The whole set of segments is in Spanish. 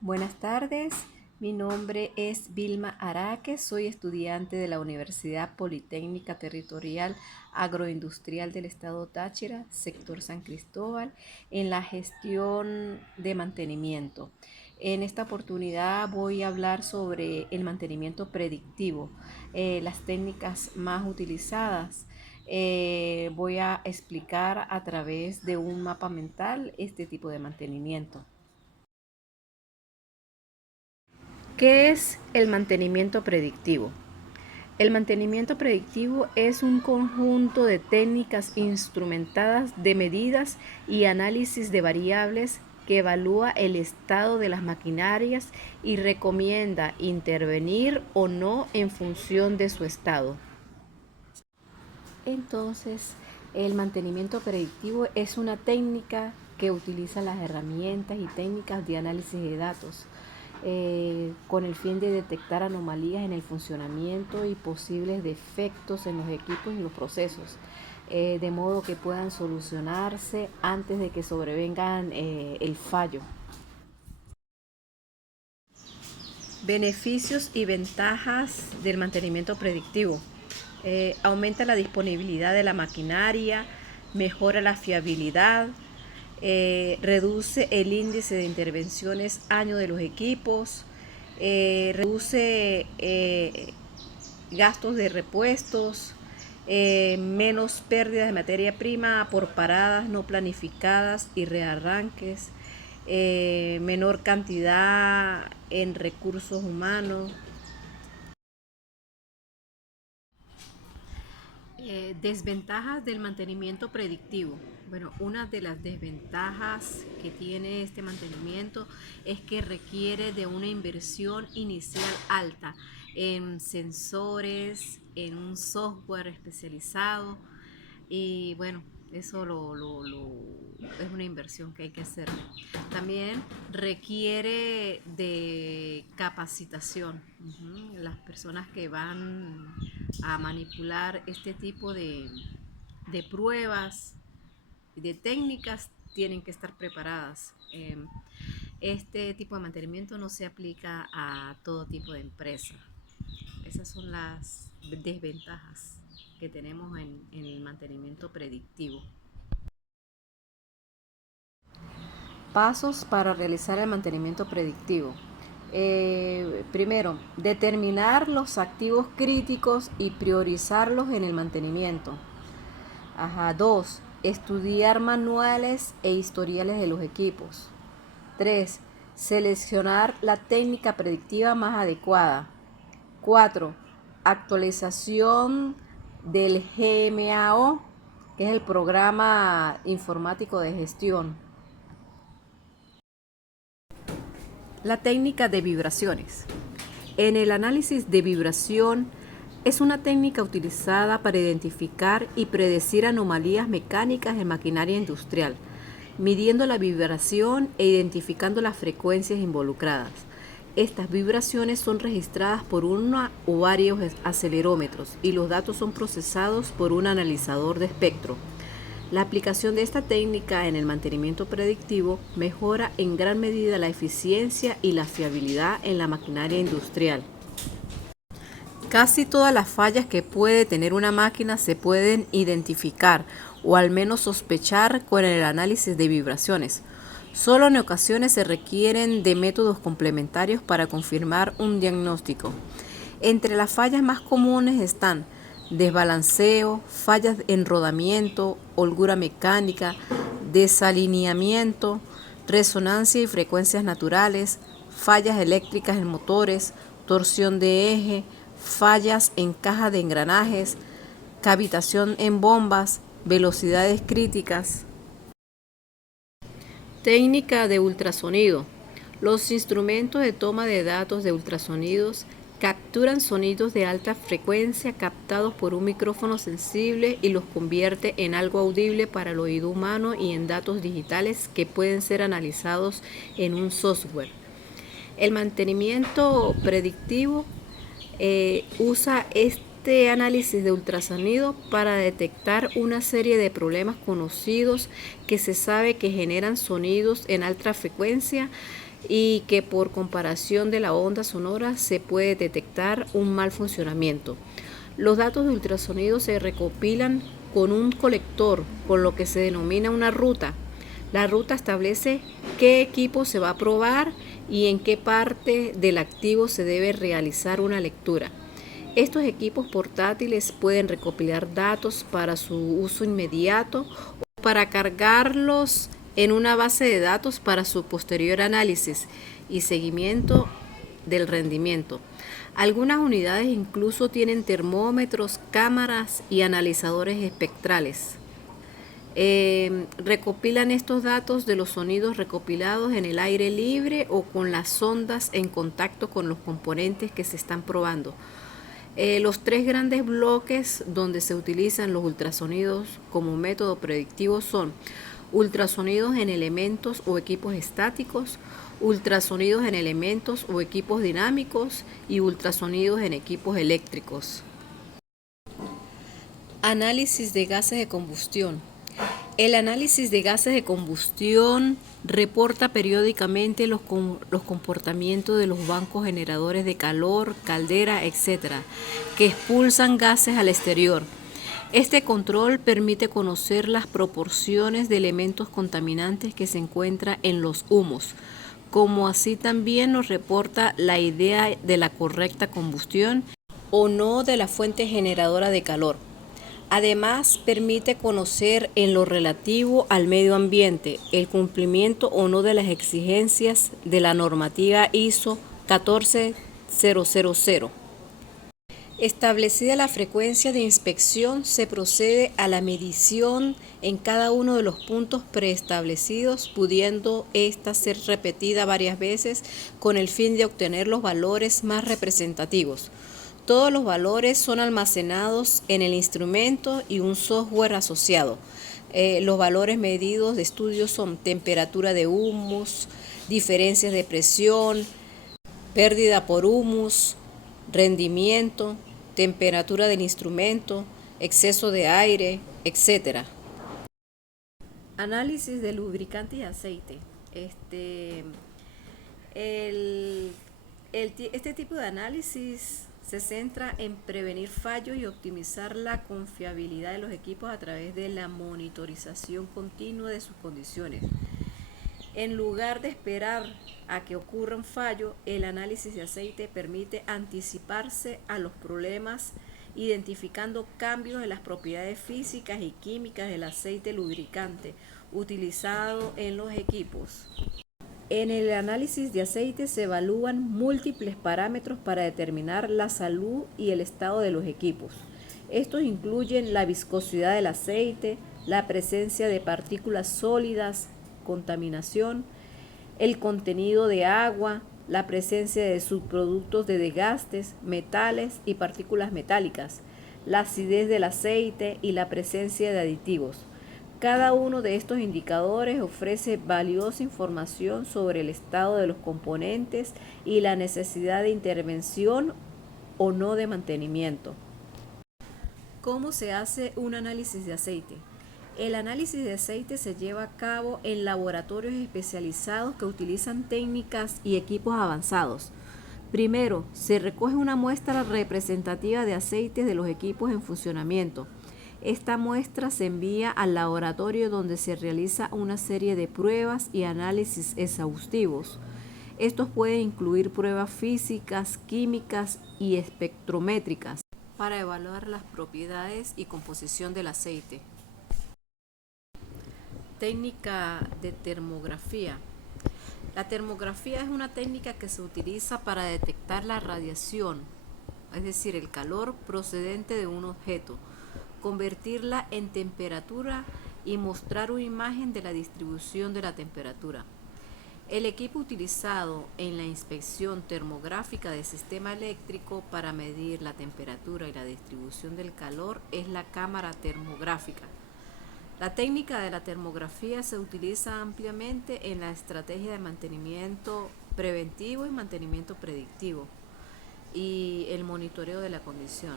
Buenas tardes, mi nombre es Vilma Araque, soy estudiante de la Universidad Politécnica Territorial Agroindustrial del Estado Táchira, sector San Cristóbal, en la gestión de mantenimiento. En esta oportunidad voy a hablar sobre el mantenimiento predictivo, las técnicas más utilizadas. Voy a explicar a través de un mapa mental este tipo de mantenimiento. ¿Qué es el mantenimiento predictivo? El mantenimiento predictivo es un conjunto de técnicas instrumentadas de medidas y análisis de variables que evalúa el estado de las maquinarias y recomienda intervenir o no en función de su estado. Entonces, el mantenimiento predictivo es una técnica que utiliza las herramientas y técnicas de análisis de datos con el fin de detectar anomalías en el funcionamiento y posibles defectos en los equipos y los procesos, de modo que puedan solucionarse antes de que sobrevengan el fallo. Beneficios y ventajas del mantenimiento predictivo. Aumenta la disponibilidad de la maquinaria, mejora la fiabilidad, reduce el índice de intervenciones año de los equipos, reduce gastos de repuestos, menos pérdidas de materia prima por paradas no planificadas y rearranques, menor cantidad en recursos humanos. Desventajas del mantenimiento predictivo. Bueno, una de las desventajas que tiene este mantenimiento es que requiere de una inversión inicial alta en sensores, en un software especializado y bueno, eso es una inversión que hay que hacer. También requiere de capacitación. Las personas que van a manipular este tipo de pruebas, de técnicas, tienen que estar preparadas. Este tipo de mantenimiento no se aplica a todo tipo de empresa. Esas son las desventajas que tenemos en el mantenimiento predictivo. Pasos para realizar el mantenimiento predictivo. Primero, determinar los activos críticos y priorizarlos en el mantenimiento. 2. Estudiar manuales e historiales de los equipos. 3. Seleccionar la técnica predictiva más adecuada. 4. Actualización del GMAO, que es el programa informático de gestión. La técnica de vibraciones. En el análisis de vibración es una técnica utilizada para identificar y predecir anomalías mecánicas en maquinaria industrial, midiendo la vibración e identificando las frecuencias involucradas. Estas vibraciones son registradas por uno o varios acelerómetros y los datos son procesados por un analizador de espectro. La aplicación de esta técnica en el mantenimiento predictivo mejora en gran medida la eficiencia y la fiabilidad en la maquinaria industrial. Casi todas las fallas que puede tener una máquina se pueden identificar o al menos sospechar con el análisis de vibraciones. Solo en ocasiones se requieren de métodos complementarios para confirmar un diagnóstico. Entre las fallas más comunes están desbalanceo, fallas en rodamiento, holgura mecánica, desalineamiento, resonancia y frecuencias naturales, fallas eléctricas en motores, torsión de eje, fallas en caja de engranajes, cavitación en bombas, velocidades críticas. Técnica de ultrasonido. Los instrumentos de toma de datos de ultrasonidos capturan sonidos de alta frecuencia captados por un micrófono sensible y los convierte en algo audible para el oído humano y en datos digitales que pueden ser analizados en un software. El mantenimiento predictivo usa este análisis de ultrasonido para detectar una serie de problemas conocidos que se sabe que generan sonidos en alta frecuencia y que por comparación de la onda sonora se puede detectar un mal funcionamiento. Los datos de ultrasonido se recopilan con un colector, con lo que se denomina una ruta. La ruta establece qué equipo se va a probar y en qué parte del activo se debe realizar una lectura. Estos equipos portátiles pueden recopilar datos para su uso inmediato o para cargarlos en una base de datos para su posterior análisis y seguimiento del rendimiento. Algunas unidades incluso tienen termómetros, cámaras y analizadores espectrales. Recopilan estos datos de los sonidos recopilados en el aire libre o con las sondas en contacto con los componentes que se están probando. Los tres grandes bloques donde se utilizan los ultrasonidos como método predictivo son ultrasonidos en elementos o equipos estáticos, ultrasonidos en elementos o equipos dinámicos y ultrasonidos en equipos eléctricos. Análisis de gases de combustión. El análisis de gases de combustión reporta periódicamente los comportamientos de los bancos generadores de calor, caldera, etc., que expulsan gases al exterior. Este control permite conocer las proporciones de elementos contaminantes que se encuentran en los humos, como así también nos reporta la idea de la correcta combustión o no de la fuente generadora de calor. Además, permite conocer en lo relativo al medio ambiente el cumplimiento o no de las exigencias de la normativa ISO 14000. Establecida la frecuencia de inspección, se procede a la medición en cada uno de los puntos preestablecidos, pudiendo ésta ser repetida varias veces con el fin de obtener los valores más representativos. Todos los valores son almacenados en el instrumento y un software asociado. Los valores medidos de estudio son temperatura de humus, diferencias de presión, pérdida por humus, rendimiento, temperatura del instrumento, exceso de aire, etc. Análisis de lubricante y aceite. Este tipo de análisis se centra en prevenir fallos y optimizar la confiabilidad de los equipos a través de la monitorización continua de sus condiciones. En lugar de esperar a que ocurra un fallo, el análisis de aceite permite anticiparse a los problemas, identificando cambios en las propiedades físicas y químicas del aceite lubricante utilizado en los equipos. En el análisis de aceite se evalúan múltiples parámetros para determinar la salud y el estado de los equipos. Estos incluyen la viscosidad del aceite, la presencia de partículas sólidas, contaminación, el contenido de agua, la presencia de subproductos de desgastes, metales y partículas metálicas, la acidez del aceite y la presencia de aditivos. Cada uno de estos indicadores ofrece valiosa información sobre el estado de los componentes y la necesidad de intervención o no de mantenimiento. ¿Cómo se hace un análisis de aceite? El análisis de aceite se lleva a cabo en laboratorios especializados que utilizan técnicas y equipos avanzados. Primero, se recoge una muestra representativa de aceites de los equipos en funcionamiento. Esta muestra se envía al laboratorio donde se realiza una serie de pruebas y análisis exhaustivos. Estos pueden incluir pruebas físicas, químicas y espectrométricas para evaluar las propiedades y composición del aceite. Técnica de termografía. La termografía es una técnica que se utiliza para detectar la radiación, es decir, el calor procedente de un objeto, convertirla en temperatura y mostrar una imagen de la distribución de la temperatura. El equipo utilizado en la inspección termográfica del sistema eléctrico para medir la temperatura y la distribución del calor es la cámara termográfica. La técnica de la termografía se utiliza ampliamente en la estrategia de mantenimiento preventivo y mantenimiento predictivo y el monitoreo de la condición.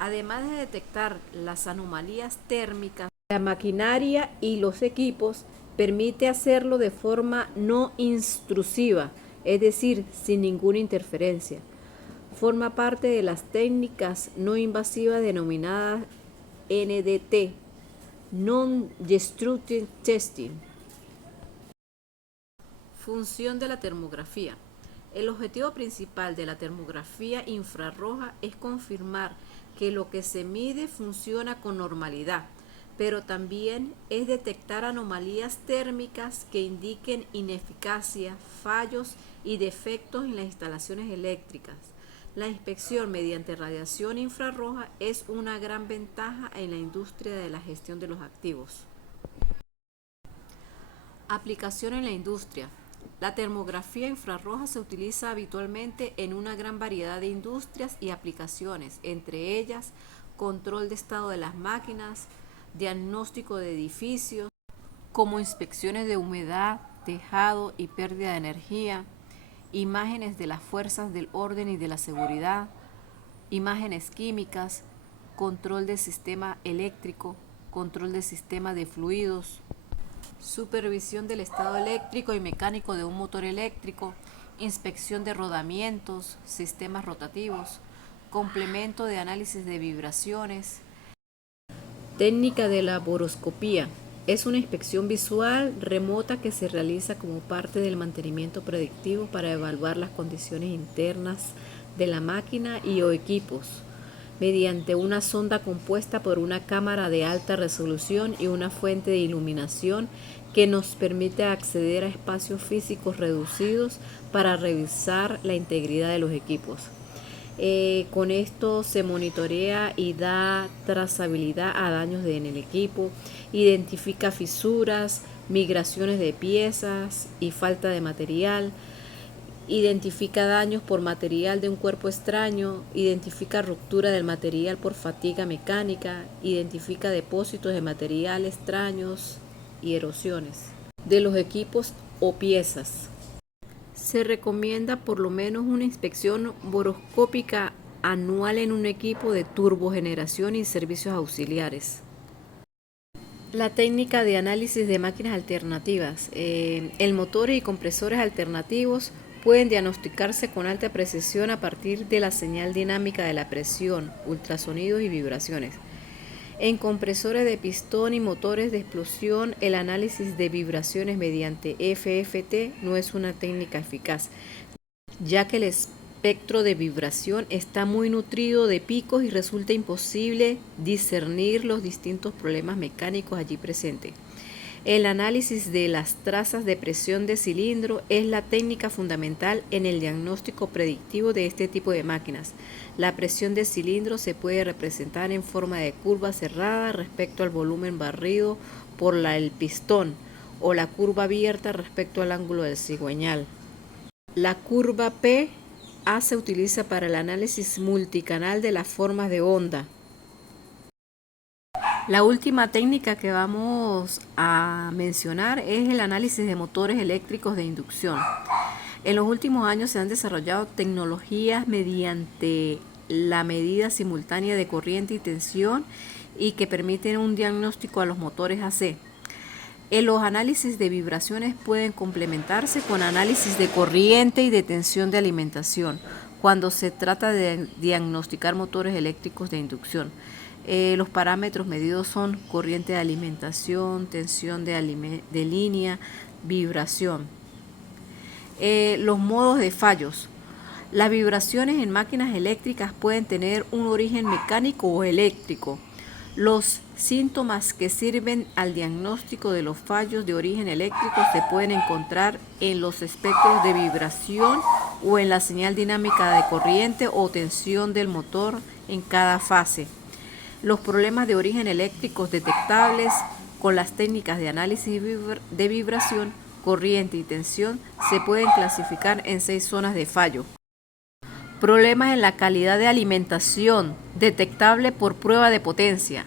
Además de detectar las anomalías térmicas, la maquinaria y los equipos permite hacerlo de forma no intrusiva, es decir, sin ninguna interferencia. Forma parte de las técnicas no invasivas denominadas NDT, Non-Destructive Testing. Función de la termografía. El objetivo principal de la termografía infrarroja es confirmar que lo que se mide funciona con normalidad, pero también es detectar anomalías térmicas que indiquen ineficacia, fallos y defectos en las instalaciones eléctricas. La inspección mediante radiación infrarroja es una gran ventaja en la industria de la gestión de los activos. Aplicación en la industria. La termografía infrarroja se utiliza habitualmente en una gran variedad de industrias y aplicaciones, entre ellas control de estado de las máquinas, diagnóstico de edificios, como inspecciones de humedad, tejado y pérdida de energía, imágenes de las fuerzas del orden y de la seguridad, imágenes químicas, control del sistema eléctrico, control del sistema de fluidos, supervisión del estado eléctrico y mecánico de un motor eléctrico, inspección de rodamientos, sistemas rotativos, complemento de análisis de vibraciones. Técnica de la boroscopía. Es una inspección visual remota que se realiza como parte del mantenimiento predictivo para evaluar las condiciones internas de la máquina y o equipos, mediante una sonda compuesta por una cámara de alta resolución y una fuente de iluminación que nos permite acceder a espacios físicos reducidos para revisar la integridad de los equipos. Con esto se monitorea y da trazabilidad a daños en el equipo, identifica fisuras, migraciones de piezas y falta de material, identifica daños por material de un cuerpo extraño, identifica ruptura del material por fatiga mecánica, identifica depósitos de material extraños y erosiones de los equipos o piezas. Se recomienda por lo menos una inspección boroscópica anual en un equipo de turbogeneración y servicios auxiliares. La técnica de análisis de máquinas alternativas. El motor y compresores alternativos pueden diagnosticarse con alta precisión a partir de la señal dinámica de la presión, ultrasonidos y vibraciones. En compresores de pistón y motores de explosión, el análisis de vibraciones mediante FFT no es una técnica eficaz, ya que el espectro de vibración está muy nutrido de picos y resulta imposible discernir los distintos problemas mecánicos allí presentes. El análisis de las trazas de presión de cilindro es la técnica fundamental en el diagnóstico predictivo de este tipo de máquinas. La presión de cilindro se puede representar en forma de curva cerrada respecto al volumen barrido por el pistón o la curva abierta respecto al ángulo del cigüeñal. La curva PA se utiliza para el análisis multicanal de las formas de onda. La última técnica que vamos a mencionar es el análisis de motores eléctricos de inducción. En los últimos años se han desarrollado tecnologías mediante la medida simultánea de corriente y tensión y que permiten un diagnóstico a los motores AC. Los análisis de vibraciones pueden complementarse con análisis de corriente y de tensión de alimentación cuando se trata de diagnosticar motores eléctricos de inducción. Los parámetros medidos son corriente de alimentación, tensión de línea, vibración. Los modos de fallos. Las vibraciones en máquinas eléctricas pueden tener un origen mecánico o eléctrico. Los síntomas que sirven al diagnóstico de los fallos de origen eléctrico se pueden encontrar en los espectros de vibración o en la señal dinámica de corriente o tensión del motor en cada fase. Los problemas de origen eléctrico detectables con las técnicas de análisis de vibración, corriente y tensión se pueden clasificar en 6 zonas de fallo. Problemas en la calidad de alimentación, detectable por prueba de potencia.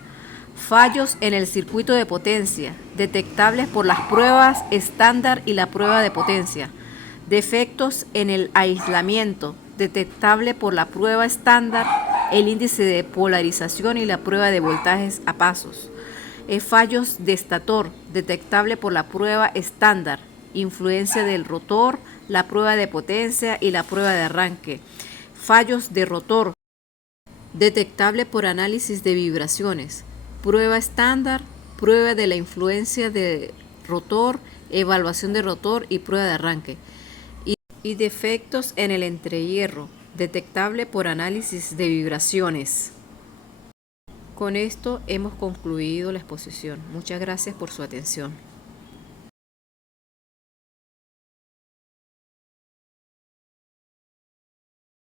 Fallos en el circuito de potencia, detectables por las pruebas estándar y la prueba de potencia. Defectos en el aislamiento, detectable por la prueba estándar el índice de polarización y la prueba de voltajes a pasos. Fallos de estator, detectable por la prueba estándar, influencia del rotor, la prueba de potencia y la prueba de arranque. Fallos de rotor, detectable por análisis de vibraciones, prueba estándar, prueba de la influencia de rotor, evaluación de rotor y prueba de arranque. Y defectos en el entrehierro, detectable por análisis de vibraciones. Con esto hemos concluido la exposición. Muchas gracias por su atención.